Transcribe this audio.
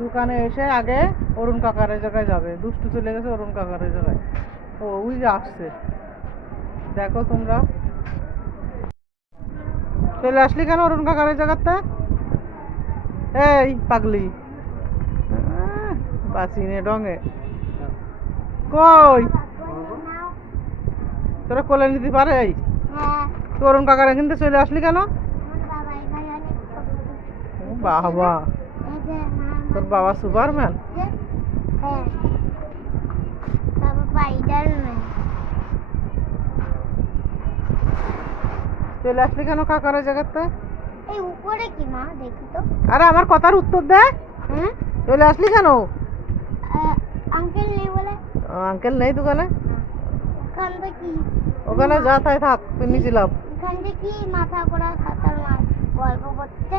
দোকানে এসে আগে অরুণ কাকারের জায়গায় যাবে। দুষ্টু চলে গেছে অরুণ কাকারের জায়গায়। ও ওই যে আসছে, দেখো তোমরা। চলে আসলি কেন অরুণ কাকারের জায়গাতে? এই পাগলি, বাসিনে ডঙে কই তোরা কোলে নিতে পারে? তুই অরুণ কাকার এখান চলে আসলি কেন? বাবা, তোর বাবা সুপারম্যান? চলে আসলি কেন কাকারের জায়গাতে? এই উপরে কি মা, দেখি তো। আরে আমার কথার উত্তর দে। চলে আসলি কেন? আঙ্কেল নেই বলে। আঙ্কেল নেই দোকানে? ওখানটা কি? ওখানে যা তাই থাক, তুই নিয়েছিলাম। ওখানটা কি মাথা করা খাতার মাছ গল্প করতে?